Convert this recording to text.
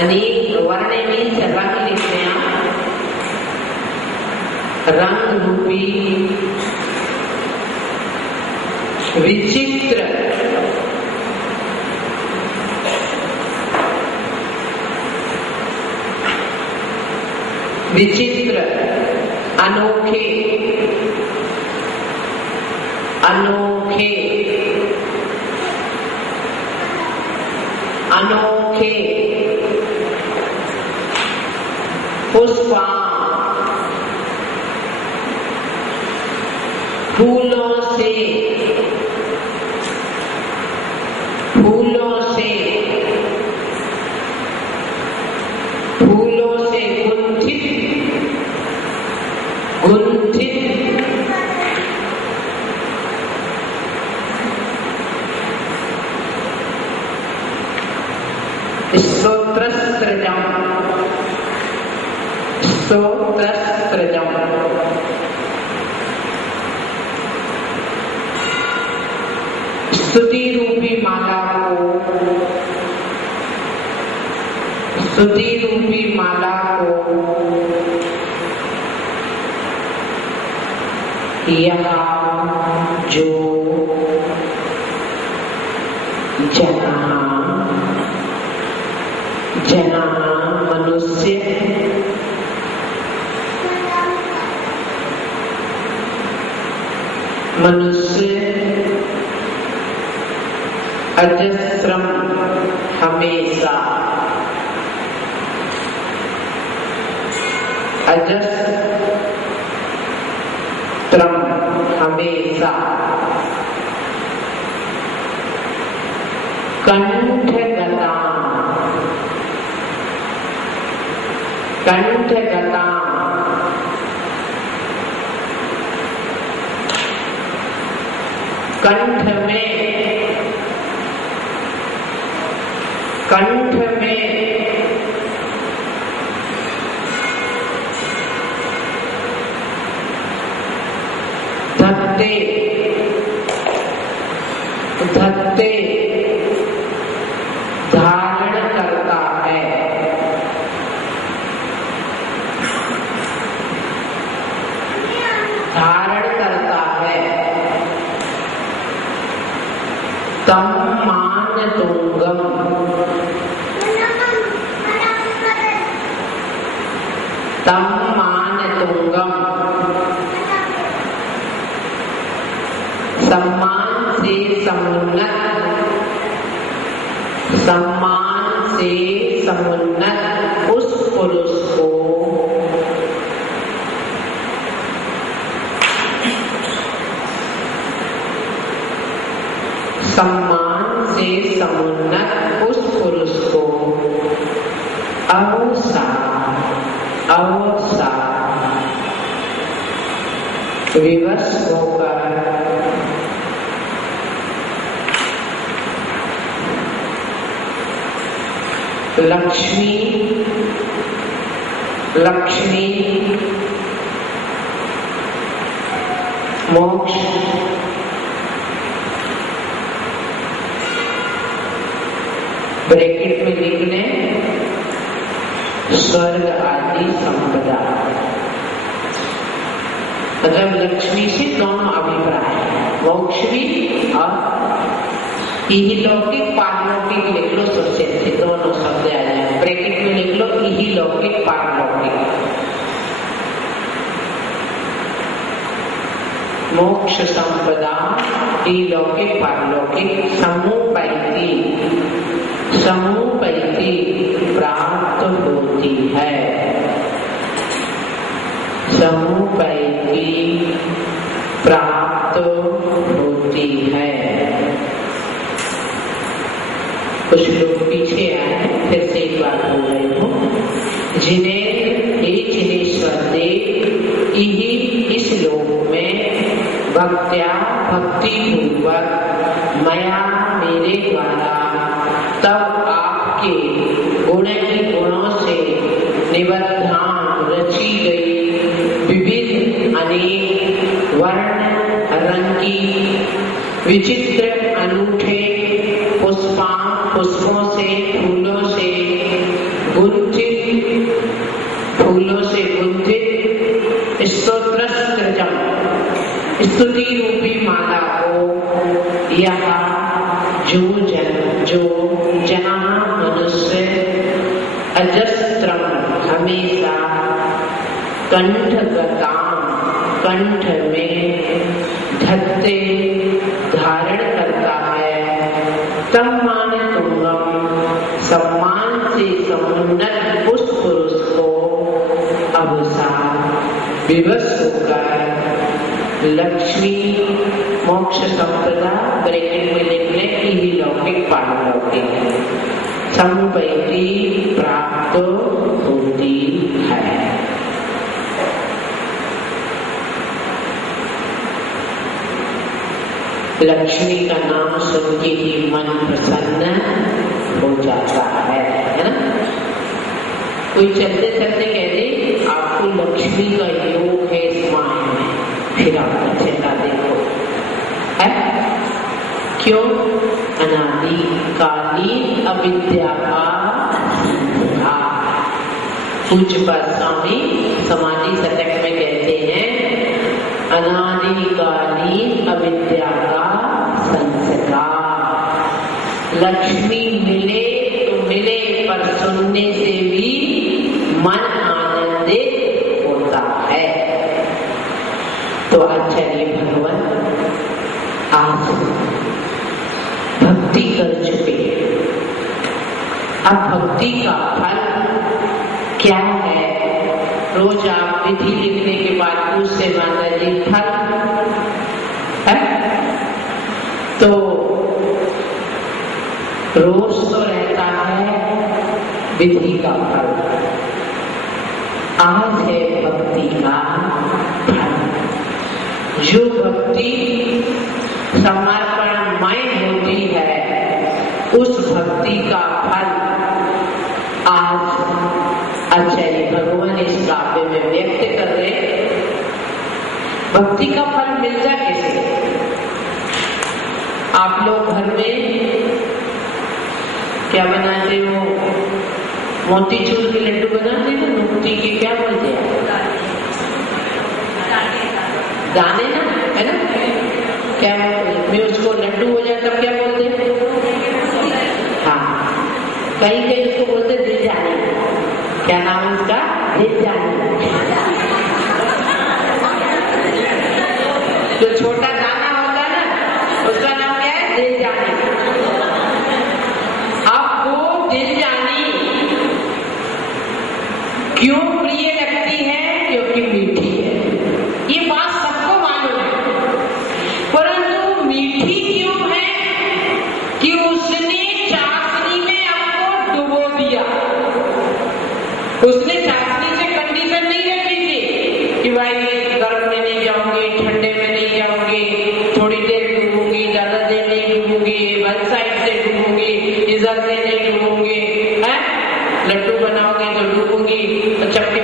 अनेक वर्ण में रंग लिखने रंग रूपी विचित्र विचित्र अनोखे अनोखे अनोखे पुष्पा फूलों से फूलों से फूलों से गुंथित गुंथित स्तोत्रस्त्रजम स्तोत्रस्त्रजम स्तुति रूपी माला को स्तुति रूपी माला को यहाँ जो जना मनुष्य मनुष्य अजस्रम हमेशा अजस्त्रम हमेशा कंठगता कंठगता कंठ में धत्ते धत्ते धारण करता है धारण करता है तम मान तुंगम तम मान तुंगम सम्मान से समुन्नत उस पुरुष को सम्मान से समुन्नत उस पुरुष को अवसा विवश होकर लक्ष्मी मोक्ष ब्रैकेट में लिख लें स्वर्ग आदि संपदा। मतलब लक्ष्मी से दोनों अभिप्राय है, मोक्ष भी और इहलौकिक पारलौकिक लिख लो, सबसे अच्छे दोनों शब्द आ जाए। ब्रैकेट में लिख लो इहलौकिक पारलौकिक। मोक्ष संपदा इहलौकिक पारलौकिक समूपैती प्राप्त होती है। समूपैती प्राप्त होती है। कुछ लोग पीछे आए हैं, फिर से एक बात बोल रही हूँ। जिन्हें जिनेश्वर देव यही इस लोक में भक्ति पूर्वक मया मेरे द्वारा तब आपके गुणों से निबद्धान रची गई विविध अनेक वर्ण रंगी विचित्र अनूठे पुष्पों से फूलों से स्तुति रूपी माला को यहाँ जो जना मनुष्य अजस्त्रम हमेशा कंठ में धत्ते धारण करता है, सम्मान तुंगम सम्मान से समुन्नत उस पुरुष को अवसाद विवश होकर लक्ष्मी मोक्ष संपदा ब्रैकेट में लिख लें कि ही लौकिक पारलौकिक संपत्ति प्राप्त होती है। लक्ष्मी का नाम सुन के ही मन प्रसन्न हो जाता है ना। कोई चलते चलते कह दे आपको लक्ष्मी का योग है इस माह में, फिर आप चिंता देखो है क्यों? अनादि कालीन अविद्या का पूज्यपाद स्वामी समाधि शतक में कहते हैं अनादिकालीन अविद्या का संस्कार। लक्ष्मी मिले तो मिले, पर सुनने से भी मन आनंदित होता है। तो आचार्य भगवान आज भक्ति कर चुके, अब भक्ति का फल क्या है? रोज आप विधि लिखने के बाद पूछते माता जी फल है, तो रोज तो रहता है विधि का फल, आज है भक्ति का फल। जो भक्ति समर्पणमय होती है उस भक्ति का फल आज आचार्य भगवान इस काव्य में व्यक्त कर रहे। भक्ति का फल मिलता कैसे? आप लोग घर में क्या बनाते हो? मोतीचूर के लड्डू बनाते हो, नुक्ती के क्या बोलते हैं? दाने ना, है ना? क्या में उसको लड्डू हो जाए तब क्या बोलते हैं? हाँ, कहीं कहीं उसको बोलते दिल जाने। क्या नाम है उसका? दिल जाने। जो छोटा दाना होता है ना, उसका नाम क्या है? दिल जाने। अब वो दिल जानी क्यों प्रिय लगती है? क्योंकि मीठी है। ये बात सबको मालूम है, परंतु मीठी क्यों है? कि उसने चाशनी में आपको डुबो दिया। उसने चाशनी से कंडीशन नहीं रखी थी कि भाई गर्म में नहीं जाऊंगी, ठंडे में नहीं जाऊंगी, थोड़ी देर डूबूंगी, ज्यादा देर नहीं डूबूंगी, वन साइड से डूबूंगी, इधर से नहीं डूबूंगी, है लड्डू बनाओगे तो डूबूंगी, तो चपके